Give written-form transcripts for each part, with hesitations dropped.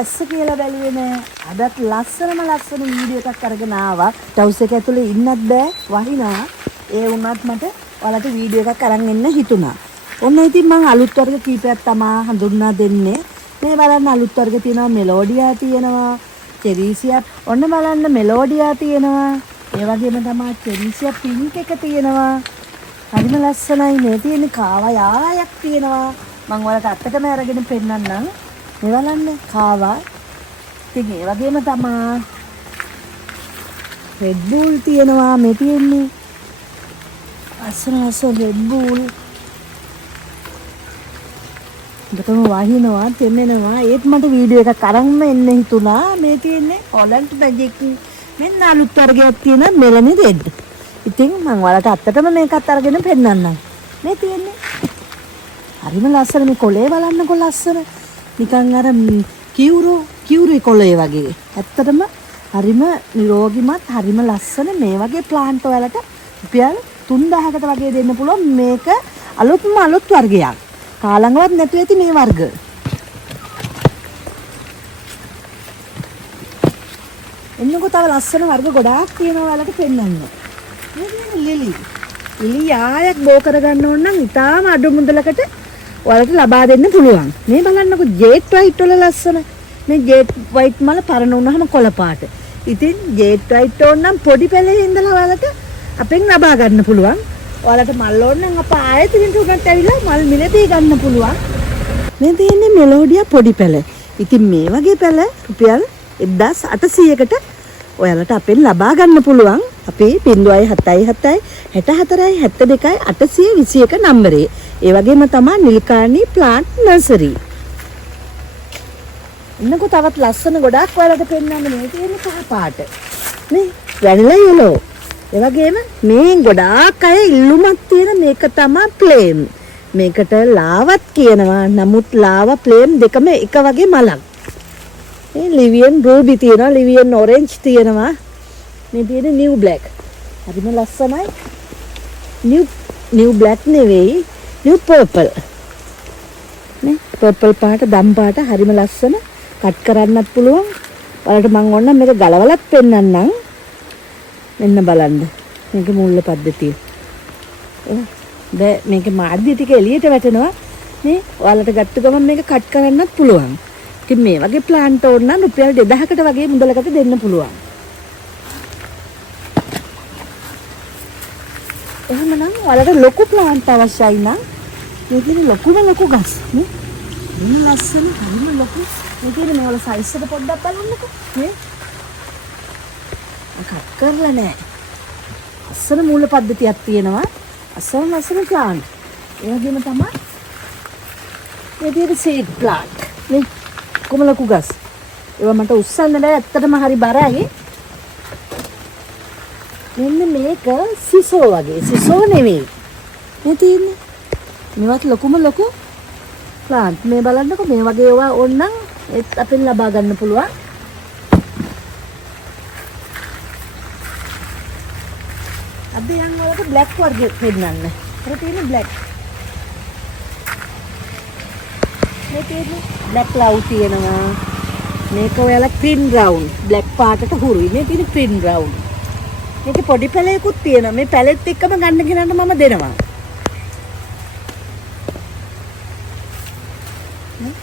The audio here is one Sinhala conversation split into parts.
ඇස්ස කියලා බැලුවේ නෑ. අදත් ලස්සන වීඩියෝ එකක් අරගෙන ආවා. ටවුස් එක ඇතුලේ ඉන්නත් බෑ වහිනවා. ඒ වුණත් මට ඔයාලට වීඩියෝ එකක් අරන් එන්න හිතුණා. ඔන්න ඉතින් මම අලුත් වර්ග කීපයක් තමා හඳුන්වා දෙන්නේ. මේ බලන්න අලුත් වර්ග තියෙනවා, මෙලෝඩියා තියෙනවා, චෙරීසියා. ඔන්න බලන්න මෙලෝඩියා තියෙනවා. ඒ වගේම තමයි චෙරීසියා පින්ක් එක තියෙනවා. හරිම ලස්සනයි. මේ තියෙන්නේ කාවා යායක් තියෙනවා. මම ඔයාලට අත්තටම අරගෙන පෙන්නන්නම්. මේ බලන්න කාවා. ඉතින් ඒ වගේම තමයි රෙඩ් බූල් තියෙනවා. මේ තියෙන්නේ අසන රෙඩ් බූල්. දෙකම වහිනවා, තෙමෙනවා. ඒත් මට වීඩියෝ එකක් අරන්ම එන්න හිතුණා. මේ තියෙන්නේ හොලන්ඩ් මැජික්. මෙන්න අලුත් වර්ගයක් තියෙන මෙලනි රෙඩ්. ඉතින් මම ඔයාලට අත්තටම මේකත් අරගෙන පෙන්නන්නම්. මේ තියෙන්නේ හරිම ලස්සන. මේ කොලේ බලන්නකො ලස්සන. නිකන් අර කිවුරු කොලේ වගේ. ඇත්තටම හරිම නිරෝගිමත්, හරිම ලස්සන. මේ වගේ ප්ලාන්ට් ඔයාලට රුපියල් 3000කට වගේ දෙන්න පුළුවන්. මේක අලුත් වර්ගයක්. කාලංගවත් නැතු ඇති මේ වර්ග. එන්නකො තව ලස්සන වර්ග ගොඩාක් තියෙනවා ඔයාලට පෙන්නන්න. මේ ලිලි. ලිලි යායක් බෝ කරගන්න ඕන නම් ඉතාලම අඩු මුදලකට ඔයාලට ලබා දෙන්න පුළුවන්. මේ බලන්නකො ජේට් වයිට් වල ලස්සන. මේ ජේට් වයිට් මල පරණ වුණාම කොළ පාට. ඉතින් ජේට් වයිට් ඕන නම් පොඩි පැලේ ඉඳලා ඔයාලට අපෙන් ලබා ගන්න පුළුවන්. ඔයාලට මල් ඕන නම් අප ආයතනෙට උඩට ඇවිල්ලා මල් මිලදී ගන්න පුළුවන්. මේ තියෙන්නේ මෙලෝඩියා පොඩි පැල. ඉතින් මේ වගේ පැල රුපියල් 1800කට ඔයාලට අපෙන් ලබා ගන්න පුළුවන්. අපේ 077 64 72 821 නම්බරේ. ඒ වගේම තමයි නිල්කාණි ප්ලාන්ට් නර්සරි. එන්නකො තවත් ලස්සන ගොඩාක් ඔයාලට පෙන්නන්න. මේ තියෙන්නේ කහ පාට. මේ වැනිලා යෙලෝ. ඒ වගේම මේ ගොඩාක් අය ඉල්ලුමක් තියෙන මේක තමයි ප්ලේම්. මේකට ලාවත් කියනවා. නමුත් ලාවා ප්ලේම් දෙකම එක වගේ මලක්. මේ ලිවියන් රූබි තියෙනවා, ලිවියන් ඔරෙන්ජ් තියෙනවා. මේ තියෙන්නේ නිව් බ්ලැක්. හරිම ලස්සනයි. නිව් බ්ලැක් නෙවෙයි, නිව් පර්පල්. නේ පර්පල් පාට, දම් පාට හරිම ලස්සන. කට් කරන්නත් පුළුවන්. ඔයාලට මම ඕන මේක ගලවලත් පෙන්නන්නම්. මෙන්න බලන්න. මේක මුල්ල පද්ධතිය. දැන් මේක මාධ්‍ය ටික එළියට වැටෙනවා. නේ ඔයාලට ගත්ත ගමන් මේක කට් කරන්නත් පුළුවන්. ඉතින් මේ වගේ ප්ලාන්ට් ඕන නම් රුපියල් 2000කට වගේ මුදලකට දෙන්න පුළුවන්. එහෙමනම් ඔයාලට ලොකු ප්ලාන්ට් අවශ්‍යයි නම් මේ තියෙන ලොකු ගස් නේ. හරිම ලස්සන, හරිම ලොකු. මේ තියෙන මේවල සයිස් එක පොඩ්ඩක් බලන්නකෝ. නේ කට් කරලා නැහැ. අස්සන මූල පද්ධතියක් තියෙනවා. ලස්සන ප්ලාන්ට්. ඒ වගේම තමයි මේ තියෙන සීඩ් ප්ලාන්ට්. නේ කොමලකු ගස්. ඒවා මට උස්සන්න බෑ. ඇත්තටම හරි බරයි. මෙන්න මේක සිසෝ වගේ. සිසෝ නෙවෙයි. මේ තියෙන්නේ. මේවත් ලොකු ප්ලාන්ට්. මේ බලන්නකෝ මේ වගේ ඒවා ඕනනම් ඒත් අපෙන් ලබා ගන්න පුළුවන්. අද යන් වලට බ්ලැක් වර්ගය පෙන්නන්න. අර තියෙන බ්ලැක්. මේ තියෙන්නේ බ්ලැක් ලව් තියෙනවා. මේක ඔයාලා ක්‍රීම් බ්‍රවුන් බ්ලැක් පාටට හුරුයි. මේ තියෙන්නේ ක්‍රීම් බ්‍රවුන්. මේක පොඩි පැලයකුත් තියෙනවා. මේ පැලෙත් එක්කම ගන්න කෙනාට මම දෙනවා.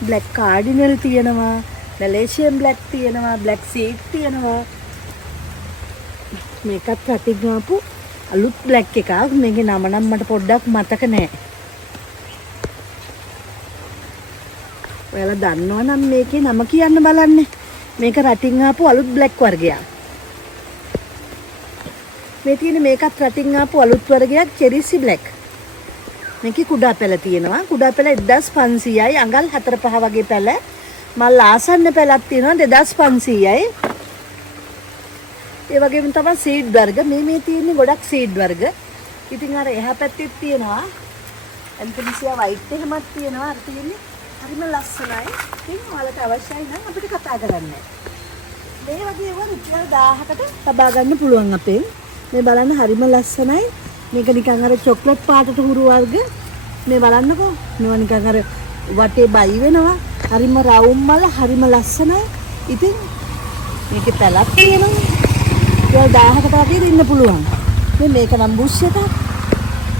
බ්ලැක් කාඩිනල් තියෙනවා. මැලේසියන් බ්ලැක් තියෙනවා. බ්ලැක් සීඩ් තියෙනවා. මේකත් රටින් ආපු අලුත් බ්ලැක් එකක්. මේකේ නම නම් මට පොඩ්ඩක් මතක නැහැ. ඔයාලා දන්නවා නම් මේකේ නම කියන්න බලන්න. මේක රටින් ආපු අලුත් බ්ලැක් වර්ගයක්. මේ තියෙන මේකත් රටින් ආපු අලුත් වර්ගයක් චෙරිසි බ්ලැක්. මේකේ කුඩා පැල තියෙනවා. කුඩා පැල 1500යි. අඟල් 4-5 වගේ පැල. මල් ආසන්න පැලක් තියෙනවා 2500යි. ඒ වගේම තමයි සීඩ් වර්ග. මේ තියෙන්නේ ගොඩක් සීඩ් වර්ග. ඉතින් අර එහා පැත්තෙත් තියෙනවා. ඇන්තමිසියා වයිට් එහෙමත් තියෙනවා. අර තියෙන්නේ හරිම ලස්සනයි. ඉතින් ඔයාලට අවශ්‍යයි නම් අපිට කතා කරන්න. මේ වගේ ඒවා රුපියල් 1000කට ලබා ගන්න පුළුවන් අපෙන්. මේ බලන්න හරිම ලස්සනයි. මේක නිකන් අර චොක්ලට් පාටට හුරු වර්ග. මේ බලන්නකෝ. මේවා නිකන් අර වටේ බයි වෙනවා. හරිම රවුම් මල හරිම ලස්සනයි. ඉතින් මේකේ පැලක් තියෙනවා. ඒක 1000කට වගේ ඉන්න පුළුවන්. මේක නම් බුෂ් එකක්.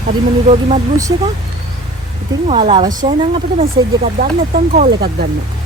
හරිම නිරෝගීමත් බුෂ් එකක්. ඉතින් ඔයාලා අවශ්‍යයි නම් අපිට මෙසේජ් එකක් දාන්න නැත්නම් කෝල් එකක් ගන්න.